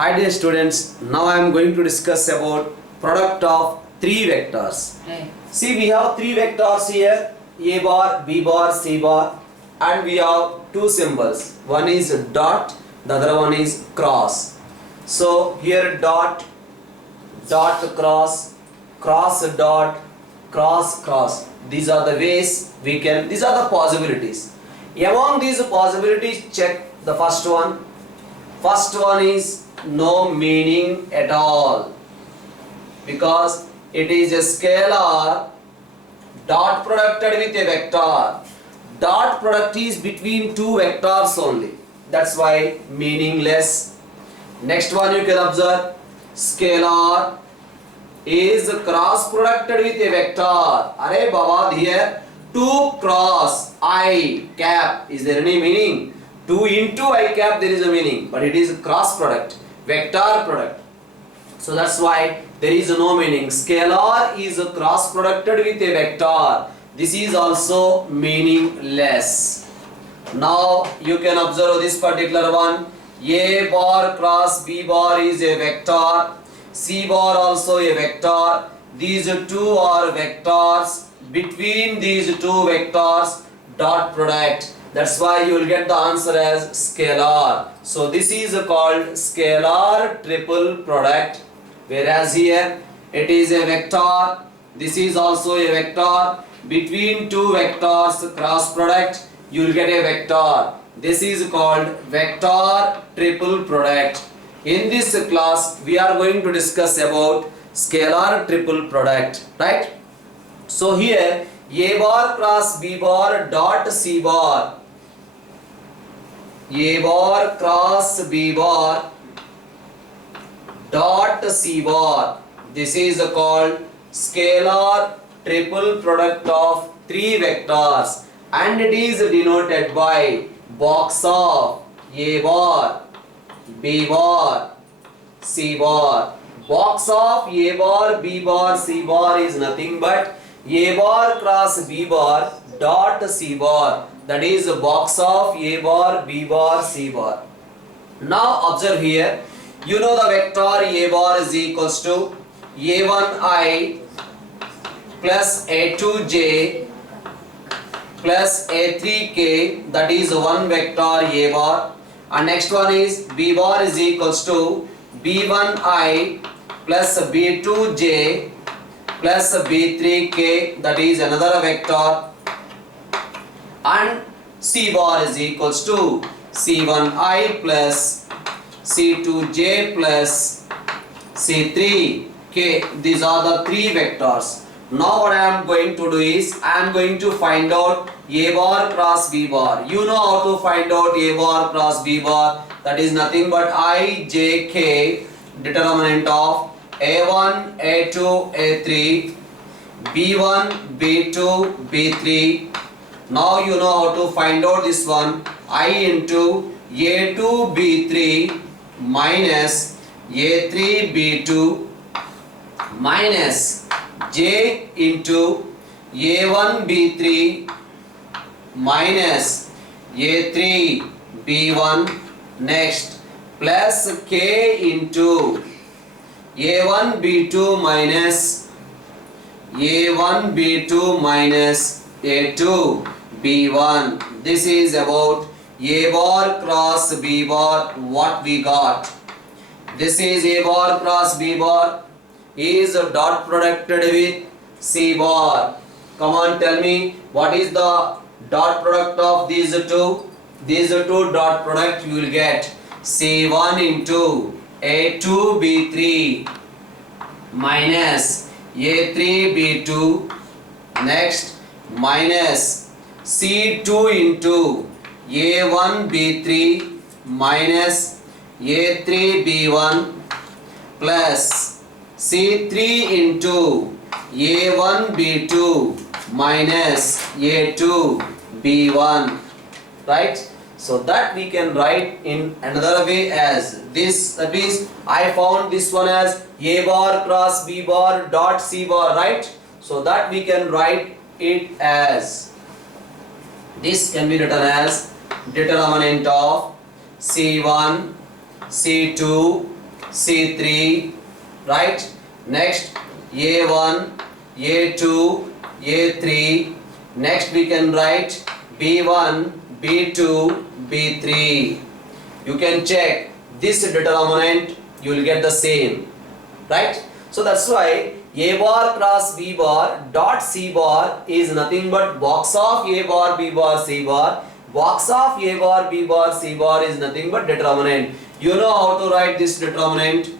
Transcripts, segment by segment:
Hi dear students, now I am going to discuss about product of three vectors. Right. See, we have three vectors here, A bar, B bar, C bar, and we have two symbols. One is dot, the other one is cross. So here dot, dot cross, cross dot, cross cross. These are the ways we can, these are the possibilities. Among these possibilities, check the first one. First one is no meaning at all, because it is a scalar dot producted with a vector. Dot product is between two vectors only. That's why meaningless. Next one you can observe, scalar is cross producted with a vector. Arey Baba, here 2 cross I cap, is there any meaning? 2 into I cap, there is a meaning, but it is a cross product, vector product. So that's why there is no meaning. Scalar is a cross producted with a vector. This is also meaningless. Now you can observe this particular one. A bar cross B bar is a vector. C bar also a vector. These two are vectors. Between these two vectors, dot product. That's why you will get the answer as scalar. So this is called scalar triple product. Whereas here it is a vector. This is also a vector. Between two vectors cross product, you will get a vector. This is called vector triple product. In this class, we are going to discuss about scalar triple product, right? So here A bar cross B bar dot C bar. A bar cross B bar dot C bar. This is called scalar triple product of three vectors, and it is denoted by box of A bar, B bar, C bar. Box of A bar, B bar, C bar is nothing but A bar cross B bar dot C bar. That is a box of A bar, B bar, C bar. Now observe here. You know the vector A bar is equals to A1I plus A2J plus A3K, that is one vector A bar, and next one is B bar is equals to B1I plus B2J plus B3K, that is another vector, and C bar is equals to C1I plus C2J plus C3K. These are the three vectors. Now what I am going to do is, I am going to find out A bar cross B bar. You know how to find out A bar cross B bar. That is nothing but I, J, K, determinant of A1, A2, A3, B1, B2, B3. Now you know how to find out this one. I into A2, B3 minus A3, B2 minus J into A1 B3 minus A3 B1, next plus K into A1 B2 minus A1 B2 minus A2 B1. This is about A bar cross B bar, what we got. This is A bar cross B bar is dot producted with C bar. Come on, tell me what is the dot product of these two? These two dot product you will get C1 into A2 B3 minus A3 B2, next minus C2 into A1 B3 minus A3 B1 plus C3 into A1 B2 minus A2 B1, right? So that we can write in another way as this. That means I found this one as A bar cross B bar dot C bar, right? So that we can write it as, this can be written as determinant of C1, C2, C3, right? Next A1, A2, A3. Next we can write B1, B2, B3. You can check this determinant, you will get the same, right? So that's why A bar cross B bar dot C bar is nothing but box of A bar, B bar, C bar. Box of A bar, B bar, C bar is nothing but determinant. You know how to write this determinant.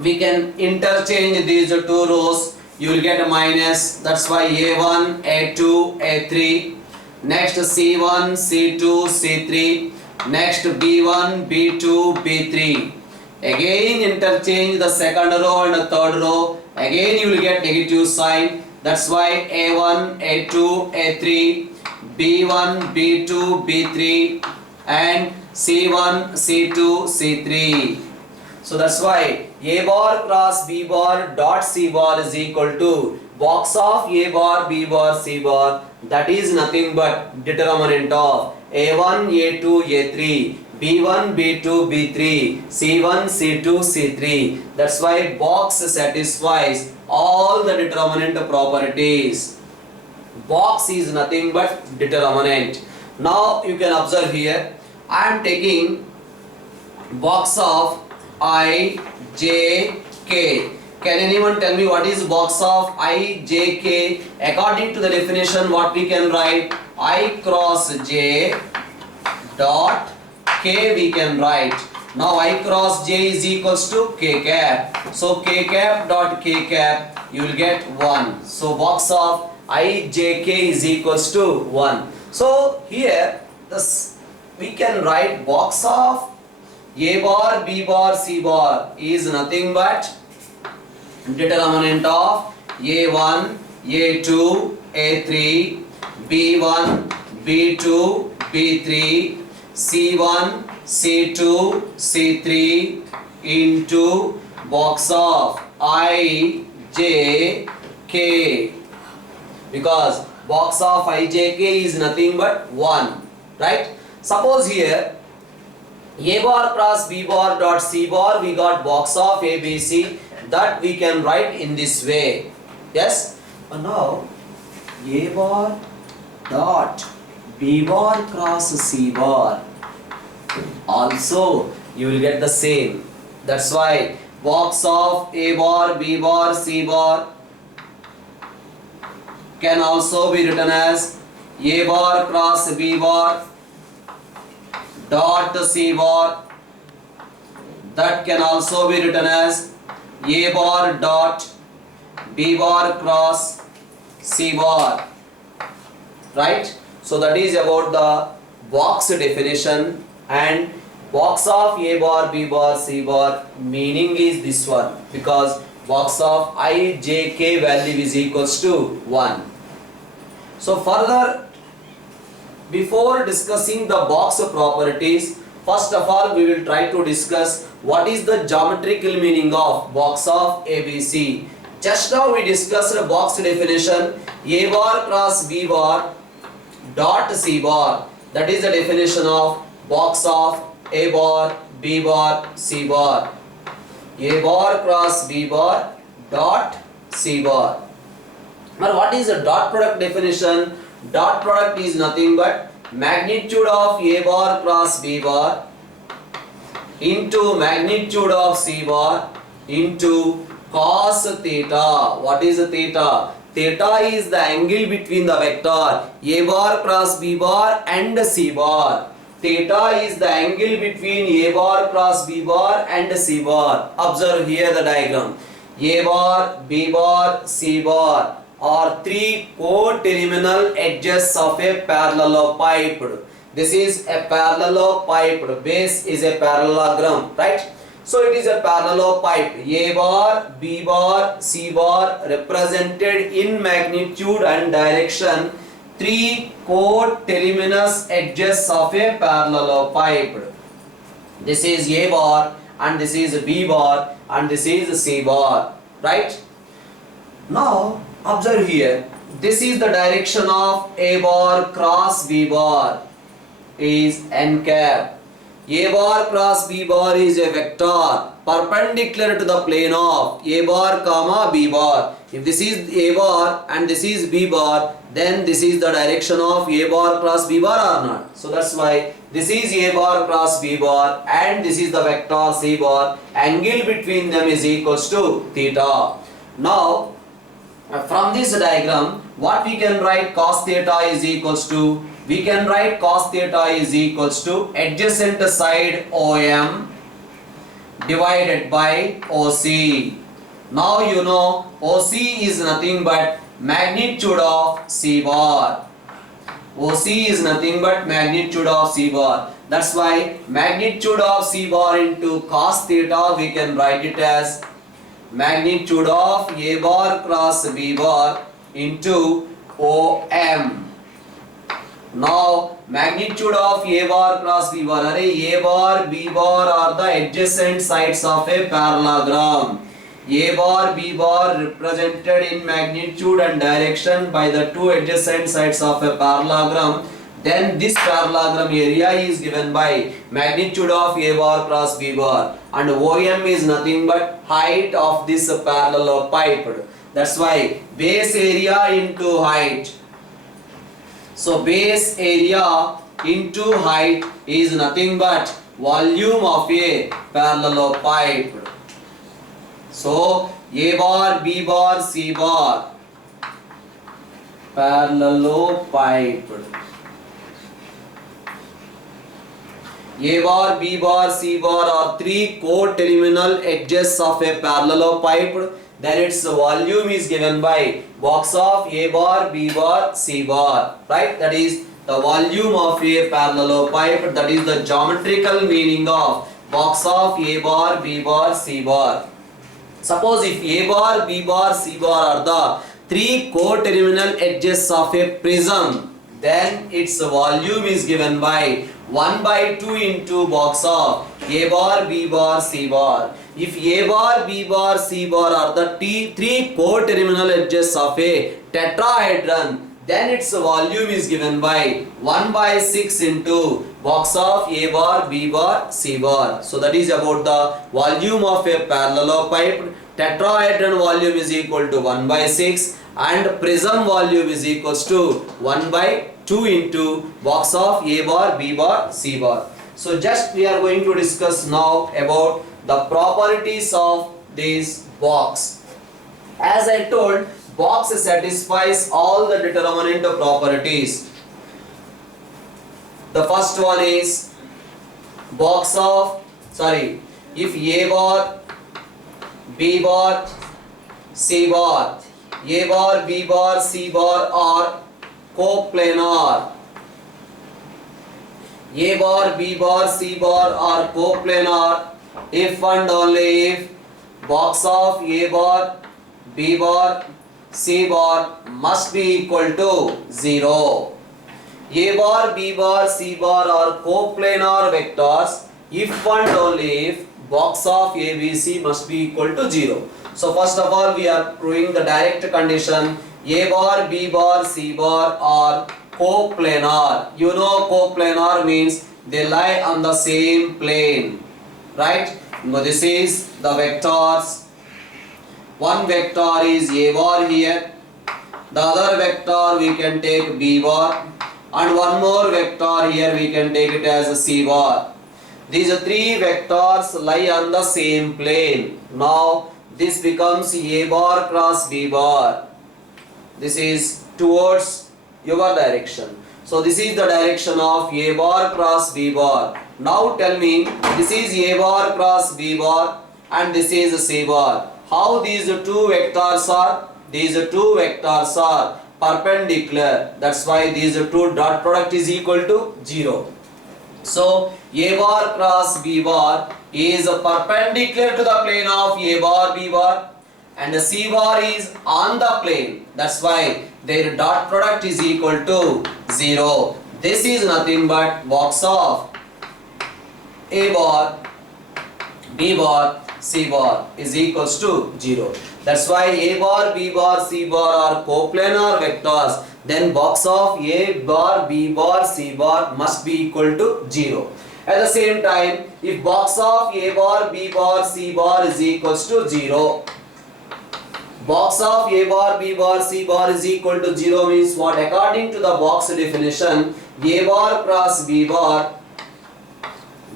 We can interchange these two rows. You will get a minus. That's why A1, A2, A3. Next C1, C2, C3. Next B1, B2, B3. Again interchange the second row and the third row. Again you will get negative sign. That's why A1, A2, A3, B1, B2, B3 and C1, C2, C3. So that's why A bar cross B bar dot C bar is equal to box of A bar, B bar, C bar. That is nothing but determinant of A1, A2, A3, B1, B2, B3, C1, C2, C3. That's why box satisfies all the determinant properties. Box is nothing but determinant. Now you can observe here, I am taking box of I, J, K. Can anyone tell me what is box of I, J, K? According to the definition, what we can write? I cross J dot K we can write. Now I cross J is equals to K cap. So K cap dot K cap, you will get 1. So box of I, J, K is equals to 1. So here this we can write box of A bar, B bar, C bar is nothing but determinant of A1, A2, A3, B1, B2, B3, C1, C2, C3 into box of I, J, K. Because box of I, J, K is nothing but 1, right? Suppose here A bar cross B bar dot C bar, we got box of A, B, C, that we can write in this way. Yes? And now A bar dot B bar cross C bar, also you will get the same. That's why box of A bar, B bar, C bar can also be written as A bar cross B bar dot C bar. That can also be written as A bar dot B bar cross C bar, right? So that is about the box definition, and box of A bar, B bar, C bar meaning is this one, because box of I, J, K value is equals to 1. So further, before discussing the box properties, first of all we will try to discuss what is the geometrical meaning of box of ABC. Just now we discussed the box definition, A bar cross B bar dot C bar. That is the definition of box of A bar, B bar, C bar. A bar cross B bar dot C bar. But what is the dot product definition? Dot product is nothing but magnitude of A bar cross B bar into magnitude of C bar into cos theta. What is theta? Theta is the angle between the vector A bar cross B bar and C bar. Theta is the angle between A bar cross B bar and C bar. Observe here the diagram. A bar, B bar, C bar are three co-terminal edges of a parallelepiped. This is a parallelepiped. Base is a parallelogram, right? So it is a parallelepiped. A bar, B bar, C bar represented in magnitude and direction three co-terminus edges of a parallelepiped. This is A bar and this is B bar and this is C bar, right? Now observe here, this is the direction of A bar cross B bar is n cap. A bar cross B bar is a vector perpendicular to the plane of A bar comma B bar. If this is A bar and this is B bar, then this is the direction of A bar cross B bar or not. So that's why this is A bar cross B bar and this is the vector C bar. Angle between them is equals to theta. Now from this diagram, what we can write? Cos theta is equals to, we can write cos theta is equals to adjacent side OM divided by OC. Now you know OC is nothing but magnitude of C bar. OC is nothing but magnitude of C bar. That's why magnitude of C bar into cos theta, we can write it as magnitude of A bar cross B bar into OM. Now magnitude of A bar cross B bar, A bar B bar are the adjacent sides of a parallelogram. A bar B bar represented in magnitude and direction by the two adjacent sides of a parallelogram. Then this parallelogram area is given by magnitude of A bar cross B bar, and OM is nothing but height of this parallelepiped. That's why base area into height. So base area into height is nothing but volume of a parallelepiped. So A bar B bar C bar parallelepiped. A bar, B bar, C bar are three co-terminal edges of a parallelepiped. Then its volume is given by box of A bar, B bar, C bar. Right? That is the volume of a parallelepiped. That is the geometrical meaning of box of A bar, B bar, C bar. Suppose if A bar, B bar, C bar are the three co-terminal edges of a prism, then its volume is given by 1 by 2 into box of A bar, B bar, C bar. If A bar, B bar, C bar are the three co-terminal edges of a tetrahedron, then its volume is given by 1 by 6 into box of A bar, B bar, C bar. So that is about the volume of a parallelepiped. Tetrahedron volume is equal to 1 by 6 and prism volume is equals to 1 by 2 into box of A bar, B bar, C bar. So just we are going to discuss now about the properties of this box. As I told, box satisfies all the determinant properties. The first one is box of, if A bar, B bar, C bar, A bar, B bar, C bar are coplanar. A bar, B bar, C bar are coplanar if and only if box of A bar, B bar, C bar must be equal to 0. A bar, B bar, C bar are coplanar vectors if and only if box of A, B, C must be equal to 0. So first of all we are proving the direct condition. A bar, B bar, C bar are coplanar. You know coplanar means they lie on the same plane, right? Now this is the vectors. One vector is A bar here, the other vector we can take B bar, and one more vector here we can take it as C bar. These three vectors lie on the same plane. Now this becomes A bar cross B bar. This is towards your direction. So this is the direction of A bar cross B bar. Now tell me, this is A bar cross B bar and this is C bar. How these two vectors are? These two vectors are perpendicular. That's why these two dot product is equal to 0. So A bar cross B bar is perpendicular to the plane of A bar B bar and the C bar is on the plane. That's why their dot product is equal to 0. This is nothing but box of A bar, B bar, C bar is equals to 0. That's why A bar, B bar, C bar are coplanar vectors. Then box of A bar, B bar, C bar must be equal to 0. At the same time, if box of A bar, B bar, C bar is equals to 0, box of A bar, B bar, C bar is equal to 0 means what? According to the box definition, A bar cross B bar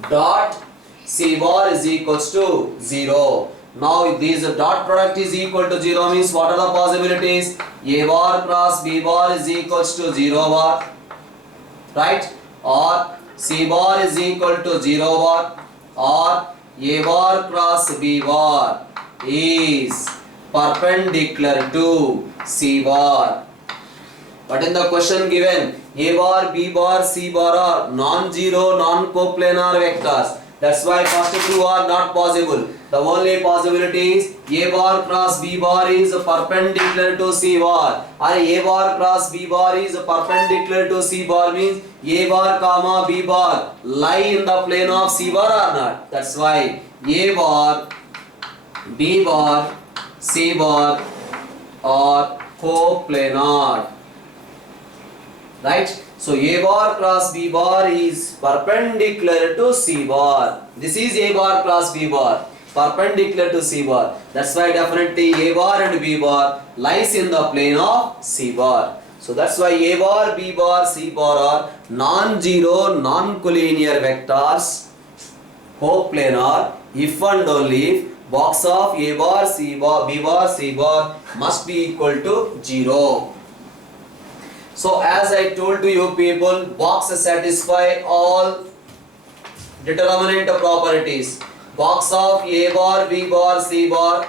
dot C bar is equals to 0. Now if this dot product is equal to 0 means what are the possibilities? A bar cross B bar is equals to 0 bar, right? Or C bar is equal to 0 bar, or A bar cross B bar is perpendicular to C bar. But in the question given, A bar, B bar, C bar are non-zero, non-coplanar vectors. That's why first two are not possible. The only possibility is A bar cross B bar is perpendicular to C bar, or A bar cross B bar is perpendicular to C bar means A bar comma B bar lie in the plane of C bar or not. That's why A bar, B bar, C bar are coplanar, right? So A bar cross B bar is perpendicular to C bar. This is A bar cross B bar, perpendicular to C bar. That's why definitely A bar and B bar lies in the plane of C bar. So that's why A bar, B bar, C bar are non-zero, non-collinear vectors, coplanar, if and only if box of A bar, C bar, B bar, C bar must be equal to 0. So as I told to you people, box satisfy all determinant properties. Box of A bar, B bar, C bar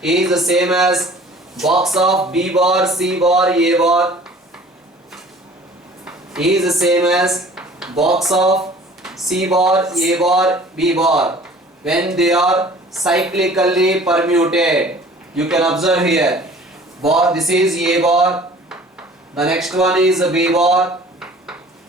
is the same as box of B bar, C bar, A bar is the same as box of C bar, A bar, B bar when they are cyclically permuted. You can observe here, this is A bar, the next one is B bar,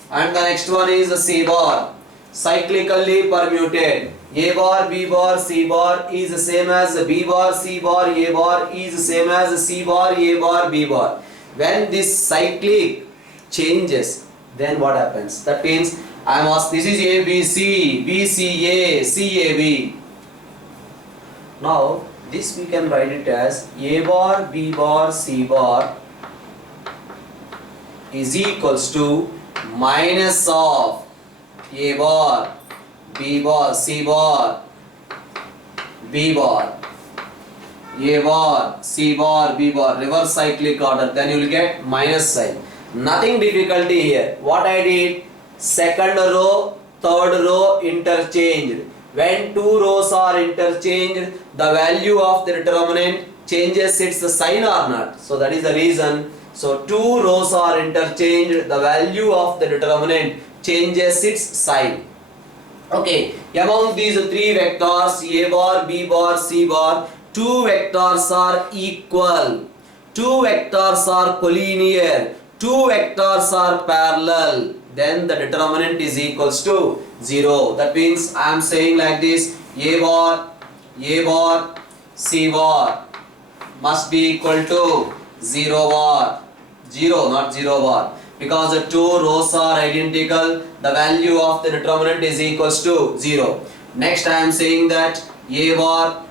and the next one is C bar. Cyclically permuted. A bar, B bar, C bar is the same as B bar, C bar, A bar is the same as C bar, A bar, B bar. When this cyclic changes, then what happens? That means I am asked, this is ABC, BCA, CAB. Now this we can write it as A bar, B bar, C bar is equals to minus of A bar, B bar, C bar, B bar, A bar, C bar, B bar, reverse cyclic order, then you will get minus sign. Nothing difficulty here. What I did, second row, third row interchanged. When two rows are interchanged, the value of the determinant changes its sign or not. So that is the reason. So two rows are interchanged, the value of the determinant changes its sign. Okay, among these three vectors, A bar, B bar, C bar, two vectors are equal, two vectors are collinear, two vectors are parallel, then the determinant is equals to 0. That means I am saying like this, A bar, C bar must be equal to 0 bar, 0 not 0 bar. Because the two rows are identical, the value of the determinant is equals to 0. Next I am saying that A bar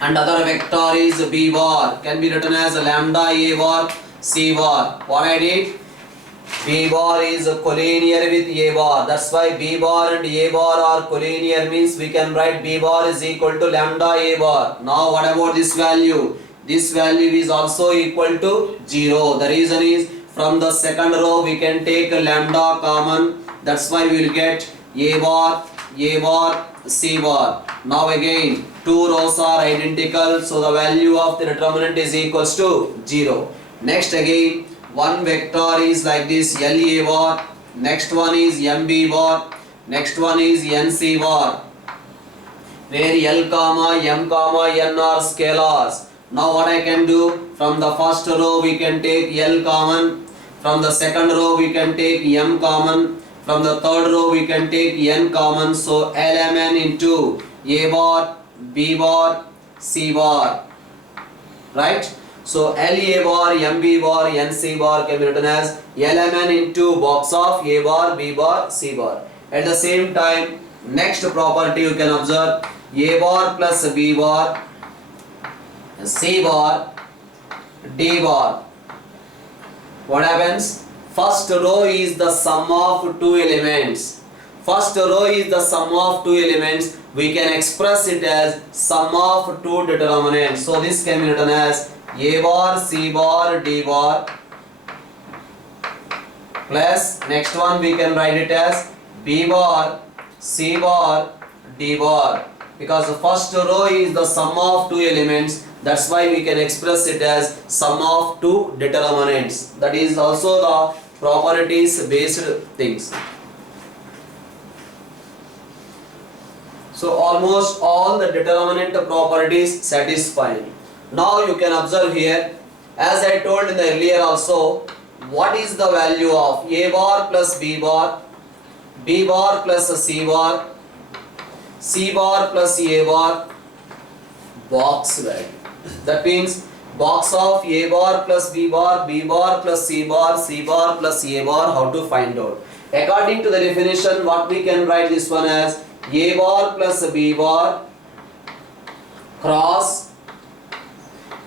and other vector is B bar can be written as lambda A bar, C bar. What I did? B bar is collinear with A bar. That's why B bar and A bar are collinear means we can write B bar is equal to lambda A bar. Now what about this value? This value is also equal to 0. The reason is from the second row we can take lambda common. That's why we will get A bar, C bar. Now again two rows are identical, so the value of the determinant is equals to 0. Next again one vector is like this, L A bar, next one is M B bar, next one is N C bar, where L comma M comma N are scalars. Now what I can do, from the first row we can take L common, from the second row we can take M common, from the third row we can take N common, so LMN into A bar, B bar, C bar, right? So L A bar, M B bar, N C bar can be written as LMN into box of A bar, B bar, C bar. At the same time, next property you can observe A bar plus B bar, C bar, D bar. What happens? First row is the sum of two elements. First row is the sum of two elements. We can express it as sum of two determinants. So this can be written as A bar, C bar, D bar plus next one we can write it as B bar, C bar, D bar. Because the first row is the sum of two elements, that's why we can express it as sum of two determinants. That is also the properties based things. So almost all the determinant properties satisfying. Now you can observe here, as I told in the earlier also, what is the value of A bar plus B bar, B bar plus C bar, C bar plus A bar, box value. That means box of A bar plus B bar, B bar plus C bar, C bar plus A bar, how to find out. According to the definition, what we can write this one as A bar plus B bar cross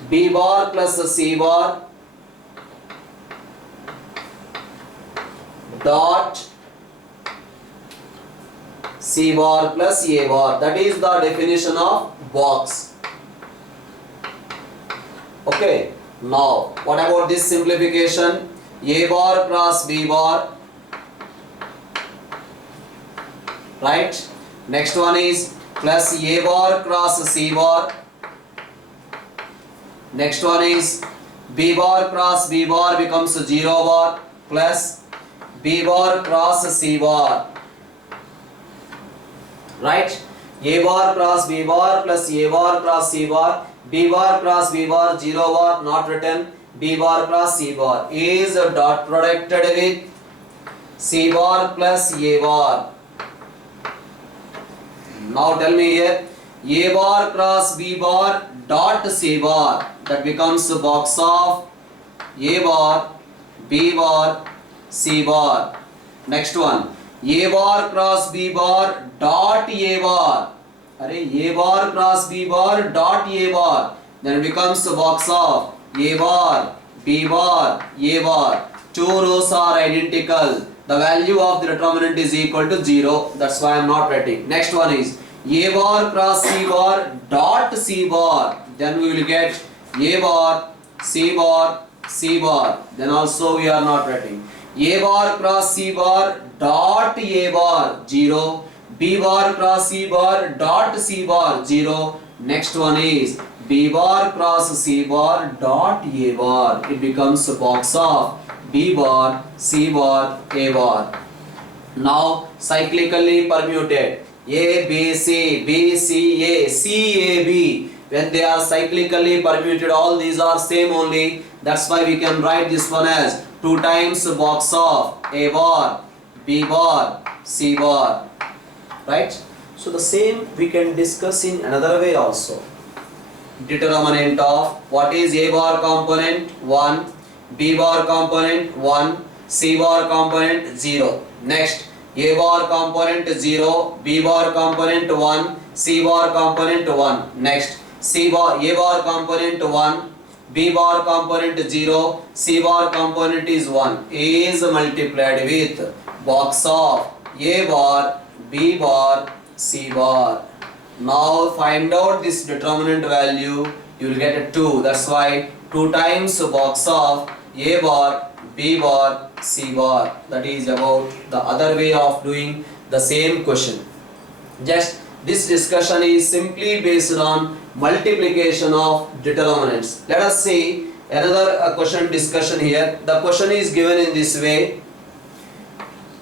B bar plus C bar dot C bar plus A bar. That is the definition of box. Okay. Now, what about this simplification? A bar cross B bar. Right. Next one is plus A bar cross C bar. Next one is B bar cross B bar becomes 0 bar plus B bar cross C bar. Right? A bar cross B bar plus A bar cross C bar. B bar cross B bar 0 bar not written. B bar cross C bar is dot producted with C bar plus A bar. Now tell me here, A bar cross B bar dot C bar, that becomes a box of A bar, B bar, C bar. Next one, A bar cross B bar dot A bar. A bar cross B bar dot A bar. Then it becomes a box of A bar, B bar, A bar. Two rows are identical. The value of the determinant is equal to 0. That's why I am not writing. Next one is A bar cross C bar dot C bar. Then we will get A bar, C bar, C bar. Then also we are not writing. A bar cross C bar dot A bar 0. B bar cross C bar dot C bar 0. Next one is B bar cross C bar dot A bar. It becomes a box of B bar, C bar, A bar. Now cyclically permuted. A, B, C, B, C, A, C, A, B. When they are cyclically permuted, all these are same only. That's why we can write this one as 2 times box of A bar, B bar, C bar. Right? So the same we can discuss in another way also. Determinant of what is A bar component 1, B bar component 1, C bar component 0. Next, A bar component 0, B bar component 1, C bar component 1. Next, A bar component 1, B bar component 0, C bar component is 1, is multiplied with box of A bar, B bar, C bar. Now find out this determinant value, you will get a 2. That's why 2 times box of A bar, B bar, C bar. That is about the other way of doing the same question. Just this discussion is simply based on multiplication of determinants. Let us see another question discussion here. The question is given in this way.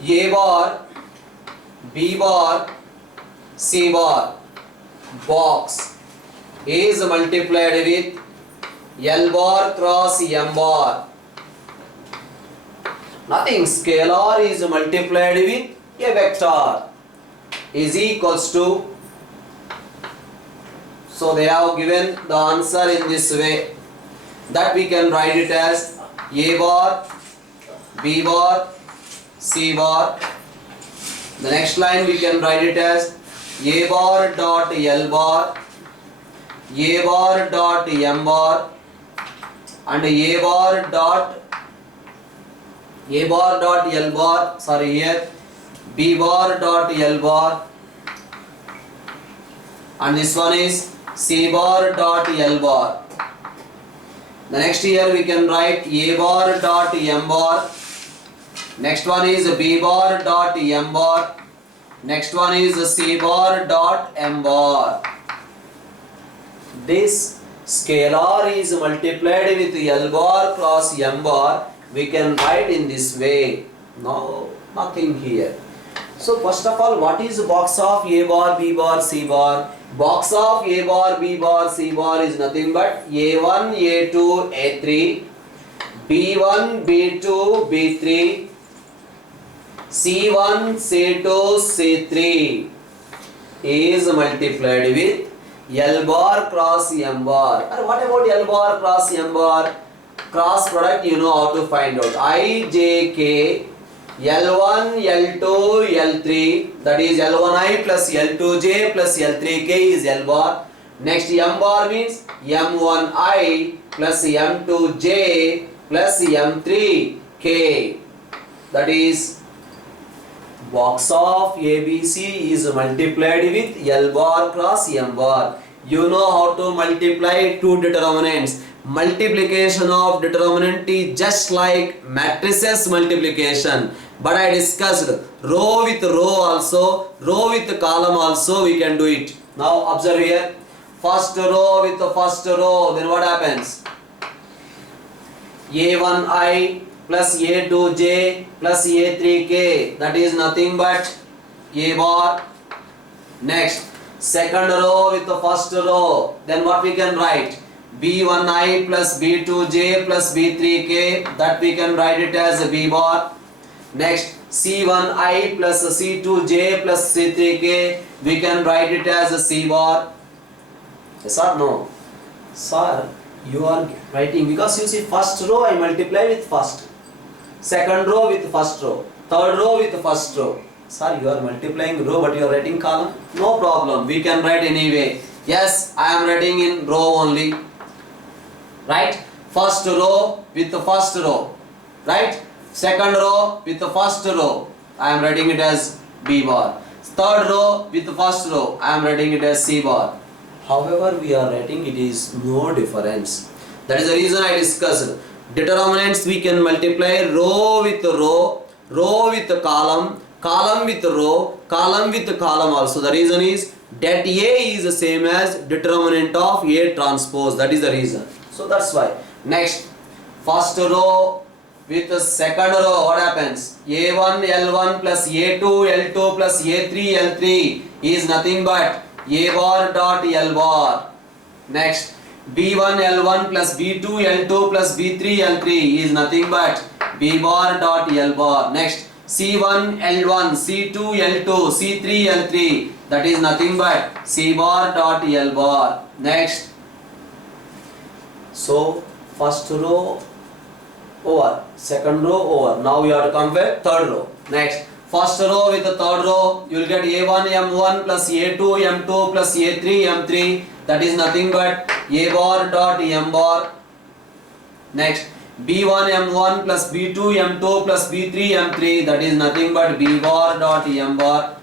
A bar, B bar, C bar box is multiplied with L bar cross M bar. Nothing, scalar is multiplied with a vector is equals to, so they have given the answer in this way, that we can write it as A bar, B bar, C bar The next line we can write it as A bar dot L bar, A bar dot M bar, and A bar dot L bar, sorry here, B bar dot L bar, and this one is C bar dot L bar. The next here we can write A bar dot M bar, next one is B bar dot M bar, next one is C bar dot M bar. This scalar is multiplied with L bar cross M bar, we can write in this way. No, nothing here. So first of all, what is box of A bar, B bar, C bar? Box of A bar, B bar, C bar is nothing but A1, A2, A3, B1, B2, B3, C1, C2, C3 is multiplied with L bar cross M bar. And what about L bar cross M bar? Cross product you know how to find out. I, J, K, L1, L2, L3, that is L1I plus L2J plus L3K is L bar. Next M bar means M1I plus M2J plus M3K. That is box of ABC is multiplied with L bar cross M bar. You know how to multiply two determinants. Multiplication of determinant is just like matrices multiplication. But I discussed row with row also, row with column also we can do it. Now observe here. First row with the first row, then what happens? A1I plus A2J plus A3K, that is nothing but A bar. Next, second row with the first row, then what we can write? B1I plus B2J plus B3K, that we can write it as B bar. Next, C1I plus C2J plus C3K, we can write it as C bar. Yes or no? Sir, you are writing because you see first row I multiply with first, second row with first row, third row with first row. Sir, you are multiplying row but you are writing column. No problem, we can write anyway. Yes, I am writing in row only. Right? First row with the first row. Right? Second row with the first row, I am writing it as B bar. Third row with the first row, I am writing it as C bar. However we are writing, it is no difference. That is the reason I discussed. Determinants we can multiply row with row, row with column, column with row, column with column also. The reason is that A is the same as determinant of A transpose. That is the reason. So that's why. Next, first row with the second row, what happens? A1 L1 plus A2 L2 plus A3 L3 is nothing but A bar dot L bar. Next, B1 L1 plus B2 L2 plus B3 L3 is nothing but B bar dot L bar. Next, C1 L1 C2 L2 C3 L3, that is nothing but C bar dot L bar. Next, so first row over, second row over. Now we have to compare third row. Next, first row with the third row, you will get A1 M1 plus A2 M2 plus A3 M3, that is nothing but A bar dot M bar. Next, B1 M1 plus B2 M2 plus B3 M3, that is nothing but B bar dot M bar.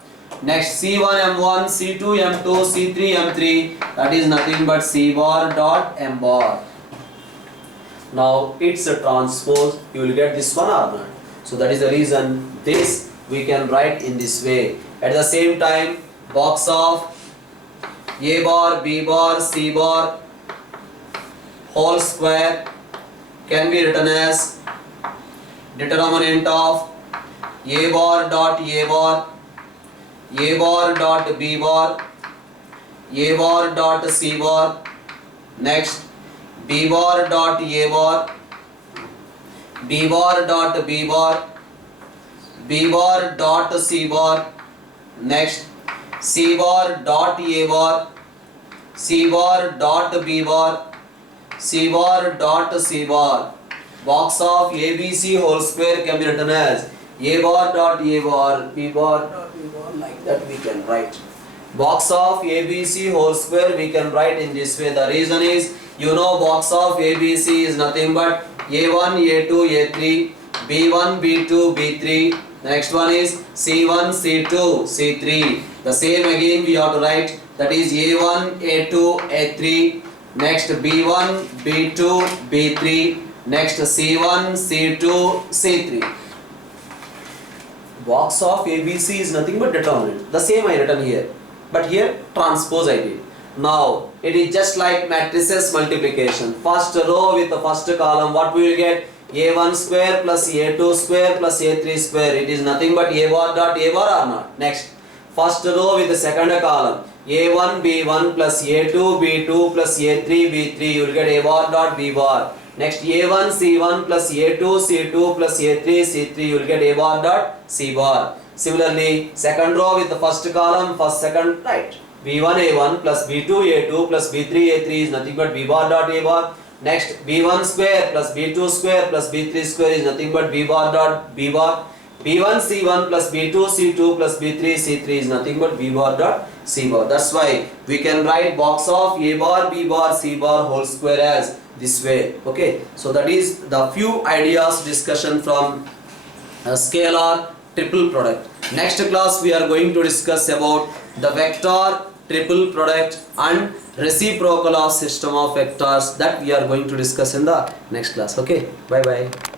Next, C1 M1 C2 M2 C3 M3, that is nothing but C bar dot M bar. Now it's a transpose, you will get this one or not. So that is the reason this we can write in this way. At the same time, box of A bar, B bar, C bar whole square can be written as determinant of A bar dot A bar, A bar dot B bar, A bar dot C bar. Next, B bar dot A bar, B bar dot B bar, B bar dot C bar. Next, C bar dot A bar, C bar dot B bar, C bar dot C bar. Box of ABC whole square can be written as A bar dot A bar, B bar dot B bar, like that we can write. Box of ABC whole square we can write in this way. The reason is, you know, box of ABC is nothing but A1, A2, A3, B1, B2, B3. Next one is C1, C2, C3. The same again we have to write, that is A1, A2, A3. Next B1, B2, B3. Next C1, C2, C3. Box of ABC is nothing but determinant. The same I written here. But here transpose I did. Now it is just like matrices multiplication. First row with the first column, what we will get? A1 square plus A2 square plus A3 square. It is nothing but A bar dot A bar or not. Next, first row with the second column, A1 B1 plus A2 B2 plus A3 B3. You will get A bar dot B bar. Next, A1 C1 plus A2 C2 plus A3 C3. You will get A bar dot C bar. Similarly, second row with the first column, first, second, right. B1 A1 plus B2 A2 plus B3 A3 is nothing but B bar dot A bar. Next, B1 square plus B2 square plus B3 square is nothing but B bar dot B bar. B1 C1 plus B2 C2 plus B3 C3 is nothing but B bar dot C bar. That's why we can write box of A bar B bar C bar whole square as this way. Okay, so that is the few ideas discussion from scalar triple product. Next class we are going to discuss about the vector triple product and reciprocal of system of vectors. That we are going to discuss in the next class. Okay, bye bye.